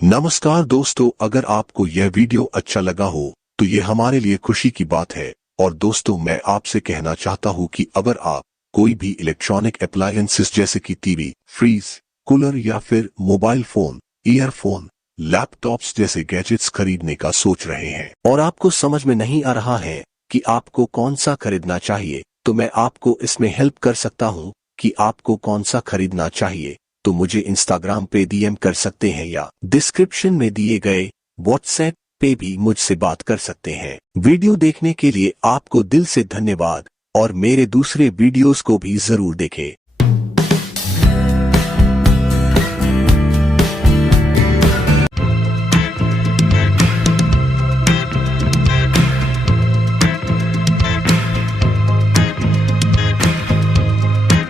नमस्कार दोस्तों, अगर आपको यह वीडियो अच्छा लगा हो तो ये हमारे लिए खुशी की बात है। और दोस्तों, मैं आपसे कहना चाहता हूँ कि अगर आप कोई भी इलेक्ट्रॉनिक अप्लायंसेस जैसे कि टीवी, फ्रीज, कूलर या फिर मोबाइल फोन, ईयरफोन, लैपटॉप्स जैसे गैजेट्स खरीदने का सोच रहे हैं और आपको समझ में नहीं आ रहा है कि आपको कौन सा खरीदना चाहिए, तो मैं आपको इसमें हेल्प कर सकता हूँ कि आपको कौन सा खरीदना चाहिए। तो मुझे इंस्टाग्राम पे डीएम कर सकते हैं या डिस्क्रिप्शन में दिए गए व्हाट्सएप पे भी मुझसे बात कर सकते हैं। वीडियो देखने के लिए आपको दिल से धन्यवाद और मेरे दूसरे वीडियोस को भी जरूर देखें।